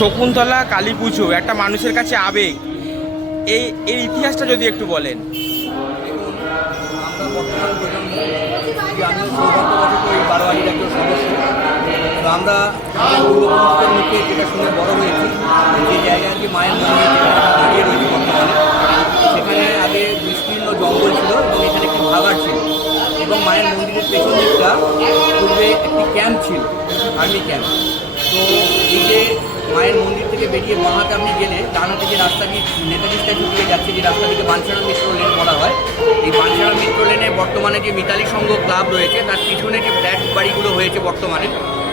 শকুন্তলা কালী পুজো একটা মানুষের কাছে আবেগ, এর ইতিহাসটা যদি একটু বলেন। আমরা বর্তমান প্রজন্ম, আমি সৌভাগ্যবশত এই বারোয়ারির একজন সদস্য। তো আমরা পূর্বপুরুষদের মুখে যেটা শুনে বড় হয়েছি, যে জায়গায় যে মায়ের মন্দির দাঁড়িয়ে রয়েছে বর্তমানে, সেখানে আগে বিস্তীর্ণ জঙ্গল ছিল এবং এখানে একটি ভাগাড় ছিল এবং মায়ের মন্দিরের পেছন দিকটা পূর্বে একটি ক্যাম্প ছিল, আর্মি ক্যাম্প। তো এই যে মায়ের মন্দির থেকে বেরিয়ে বাঁ হাতে আপনি গেলে ডান হাতে যে রাস্তাটি নেতাজি স্ট্যাচু দিয়ে যাচ্ছে, যে রাস্তাটিকে বাঞ্ছারাম মিত্র লেন বলা হয়, এই বাঞ্ছারাম মিত্র লেনে বর্তমানে যে মিতালি সংঘ ক্লাব রয়েছে তার পিছনে যে ফ্ল্যাট বাড়িগুলো হয়েছে বর্তমানে,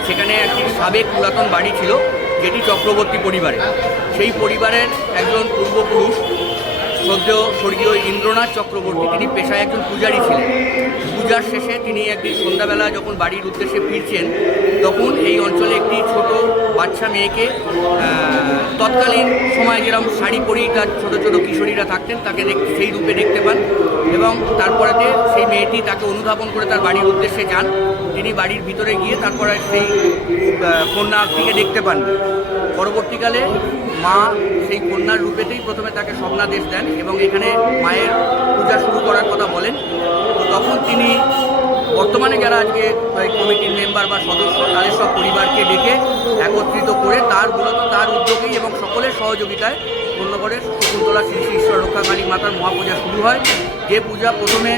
সেখানে একটি সাবেক পুরাতন বাড়ি ছিল যেটি চক্রবর্তী পরিবারের। সেই পরিবারের একজন পূর্বপুরুষ শ্রদ্ধেয় স্বর্গীয় ইন্দ্রনাথ চক্রবর্তী, তিনি পেশায় একজন পূজারী ছিলেন। পূজার শেষে তিনি একদিন সন্ধ্যাবেলা যখন বাড়ির উদ্দেশ্যে ফিরছেন, তখন এই অঞ্চলে একটি ছোট বাচ্চা মেয়েকে, তৎকালীন সময় যেরকম শাড়ি পরেই তার ছোটো ছোটো কিশোরীরা থাকতেন, তাকে সেই রূপে দেখতে পান এবং তারপরেতে সেই মেয়েটি তাকে অনুধাবন করে তার বাড়ির উদ্দেশ্যে যান। তিনি বাড়ির ভিতরে গিয়ে তারপরে সেই কন্যাটিকে দেখতে পান। পরবর্তীকালে মা সেই কন্যার রূপেতেই প্রথমে তাকে স্বপ্নাদেশ দেন এবং এখানে মায়ের পূজা শুরু করার কথা বলেন। তো তখন তিনি বর্তমানে যারা আজকে কমিটির মেম্বার বা সদস্য, তাদের সব পরিবারকে ডেকে একত্রিত করে তার উদ্যোগেই এবং সকলের সহযোগিতায় কোন্নগরের শকুন্তলা শ্রী শ্রী ঈশ্বর রক্ষাকালী মাতার মহাপূজা শুরু হয়। যে পূজা প্রথমে,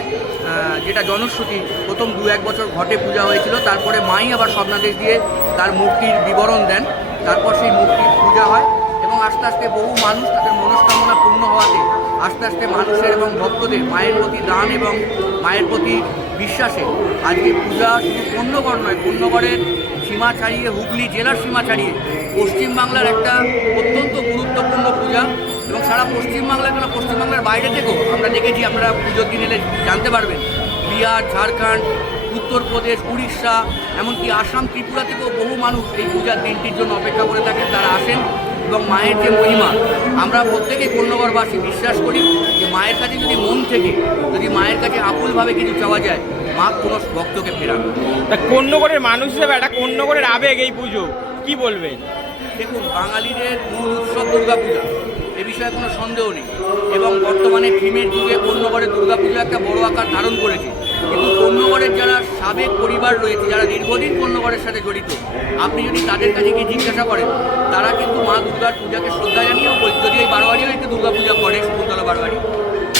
যেটা জনশ্রুতি, প্রথম 2-1 বছর ঘটে পূজা হয়েছিল, তারপরে মাই আবার স্বপ্নাদেশ দিয়ে তার মূর্তির বিবরণ দেন। তারপর সেই মূর্তির পূজা হয় এবং আস্তে আস্তে বহু মানুষ তাদের মনস্কামনা পূর্ণ হওয়াতে আস্তে আস্তে মানুষের এবং ভক্তদের মায়ের প্রতি দান এবং মায়ের প্রতি বিশ্বাসে আজকে পূজা শুধু কোন্নগর নয়, কোন্নগরের সীমা ছাড়িয়ে, হুগলি জেলার সীমা ছাড়িয়ে পশ্চিমবাংলার একটা অত্যন্ত গুরুত্বপূর্ণ পূজা এবং সারা পশ্চিমবাংলার, কেন পশ্চিমবাংলার বাইরে থেকেও আমরা দেখেছি, আপনারা পুজোর দিন এলে জানতে পারবেন, বিহার, ঝাড়খণ্ড, উত্তরপ্রদেশ, উড়িষ্যা, এমনকি আসাম, ত্রিপুরা থেকেও বহু মানুষ এই পূজার দিনটির জন্য অপেক্ষা করে থাকেন। তারা আসেন এবং মায়ের যে মহিমা, আমরা প্রত্যেকেই কোন্নগরবাসী বিশ্বাস করি যে মায়ের কাছে যদি মন থেকে, যদি মায়ের কাছে আকুলভাবে কিছু চাওয়া যায়, মা কোনো ভক্তকে ফেরান। কোন্নগরের মানুষ হিসেবে একটা কোন্নগরের আবেগ এই পুজো, কি বলবেন? দেখুন, বাঙালিদের মূল উৎসব দুর্গাপূজা, এ বিষয়ে কোনো সন্দেহ নেই এবং বর্তমানে থিমের যুগে কোন্নগরের দুর্গাপূজা একটা বড় আকার ধারণ করেছে। কিন্তু কোন্নগরের যারা সাবেক পরিবার রয়েছে, যারা দীর্ঘদিন কোন্নগরের সাথে জড়িত, আপনি যদি তাদের কাছে গিয়ে জিজ্ঞাসা করেন, তারা কিন্তু মা দুর্গার পূজাকে শ্রদ্ধা জানিয়েও বলছে। যদি এই বারোয়ারিও একটি দুর্গাপূজা করে, শকুন্তলা বারোয়ারি,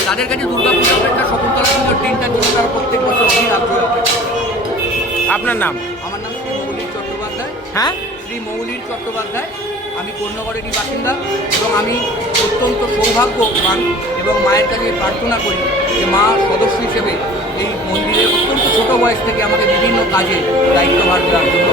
তাদের কাছে দুর্গাপূজা অপেক্ষা শকুন্তলা পুজোর দিনটার জন্য তারা প্রত্যেক বছর অধীর আগ্রহ অপেক্ষা। আপনার নাম? আমার নাম শ্রী মৌলির চট্টোপাধ্যায়। হ্যাঁ, শ্রী মৌলির চট্টোপাধ্যায়। আমি কোন্নগরেরই বাসিন্দা এবং আমি অত্যন্ত সৌভাগ্যবান এবং মায়ের কাছে প্রার্থনা করি যে মা সদস্য হিসেবে এই মন্দিরে অত্যন্ত ছোটো বয়স থেকে আমাকে বিভিন্ন কাজে দায়িত্বভার দেওয়ার জন্য।